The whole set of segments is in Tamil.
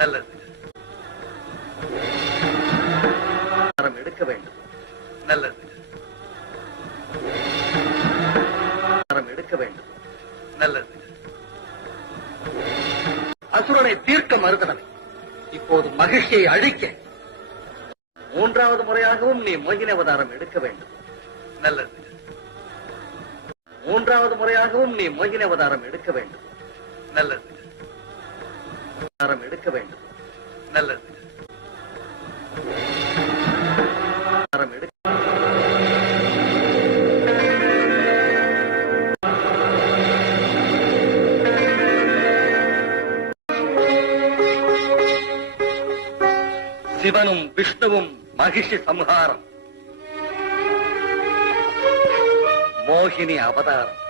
நல்லது. எடுக்க வேண்டும். நல்லது. எடுக்க வேண்டும். நல்லது. அசுரனை தீர்க்க மறுத்தவன் இப்போது மகிழ்ச்சியை அழிக்க மூன்றாவது முறையாகவும் நீ மோகினி அவதாரம் எடுக்க வேண்டும். நல்லது. மூன்றாவது முறையாகவும் நீ மோகினி அவதாரம் எடுக்க வேண்டும். நல்லது. அவதாரம் எடுக்க வேண்டும். நல்லது. அவதாரம் எடுக்க சிவனும் விஷ்ணுவும் மகிஷி சம்ஹாரம், மோகினி அவதாரம்.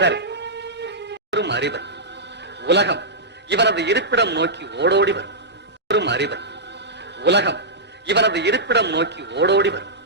சரி, அறிவர் உலகம் இவனது இருப்பிடம் நோக்கி ஓடோடி வரும். அறிவர் உலகம் இவனது இருப்பிடம் நோக்கி ஓடோடி வரும்.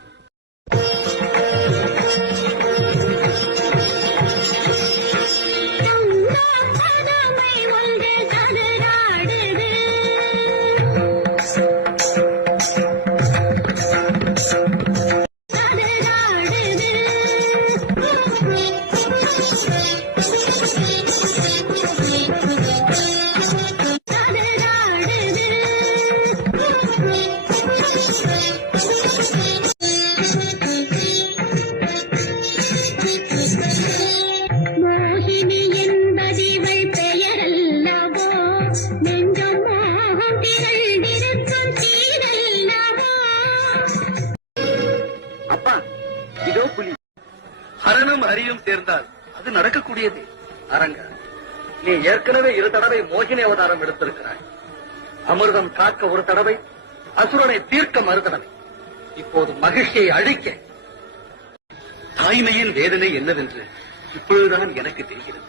அப்பா, இதோ புலி. ஹரனும் ஹரியும் சேர்ந்தால் அது நடக்கக்கூடியது. அரங்க, நீ ஏற்கனவே 2 தடவை மோகினி அவதாரம் எடுத்திருக்கிறாய். அமிர்தம் காக்க ஒரு தடவை, அசுரனை தீர்க்க மறு தடவை. இப்போது மகிழ்ச்சியை அழிக்க. தாய்மையின் வேதனை என்னவென்று இப்பொழுதுதான் எனக்கு தெரிகிறது.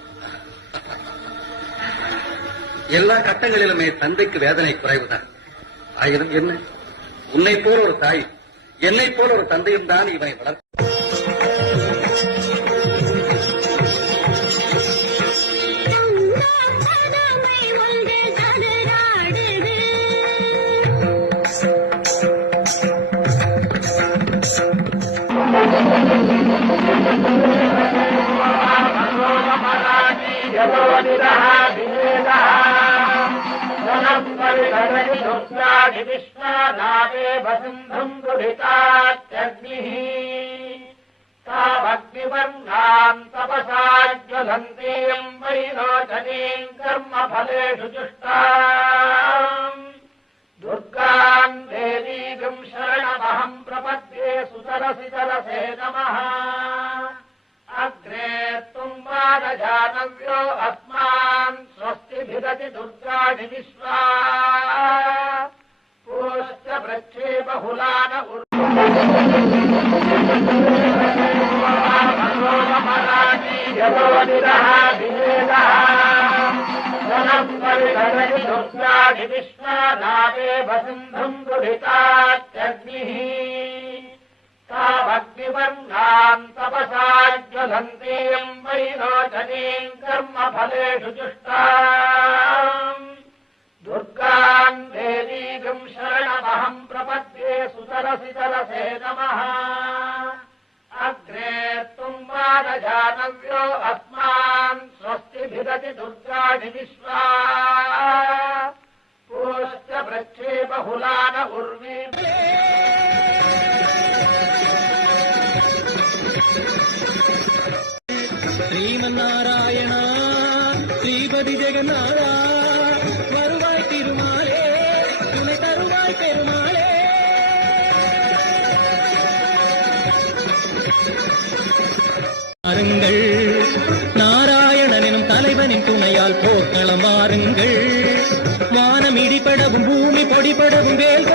எல்லா கட்டங்களிலுமே தந்தைக்கு வேதனை குறைவுதான். ஆயிரம் என்ன, உன்னை போல ஒரு தாய், என்னை போல ஒரு தந்தையும் தான் இவனை வளர்க்க. विश्वनाथे वसुन्धम् दुरितात्यग्निः तावग्निवर्णाम् तपसा ज्वलन्तीम् वैरोचनीम् कर्मफलेषु जुष्टाम् दुर्गाम् देवीम् शरणमहम् प्रपद्ये सुतरसि तरसे नमः अग्रे तुम्बादजानव्यो अस्मान् स्वस्तिभिदति दुर्गाणि विश्वा पूश्च वृक्षे बहुलान दुर्गाणि विश्वनाथे वसुन्धम् दुरितात्यग्निः तावग्निवर्णाम् तपसा ज्वलन्तीम् वैरोचनीम् कर्मफलेषु जुष्टाम् दुर्गाम् देवीम् शरणमहम् प्रपद्ये सुतरसि तरसे नमः अग्रे तुम्बादजानव्यो अस्मान् स्वस्तिभिदति दुर्गाणि विश्वा पूश्च वृक्षे बहुलान उर्वी श्रीमन्नारायण श्रीपति जगन्नाथ வருவாய் திருமாலே துணை தருவாய் பெருமாளே. வாருங்கள் நாராயணனும் தலைவனின் துணையால் போர்க்களம் வாருங்கள். வானம் இடிபடவும் பூமி பொடிபடவும் வேல்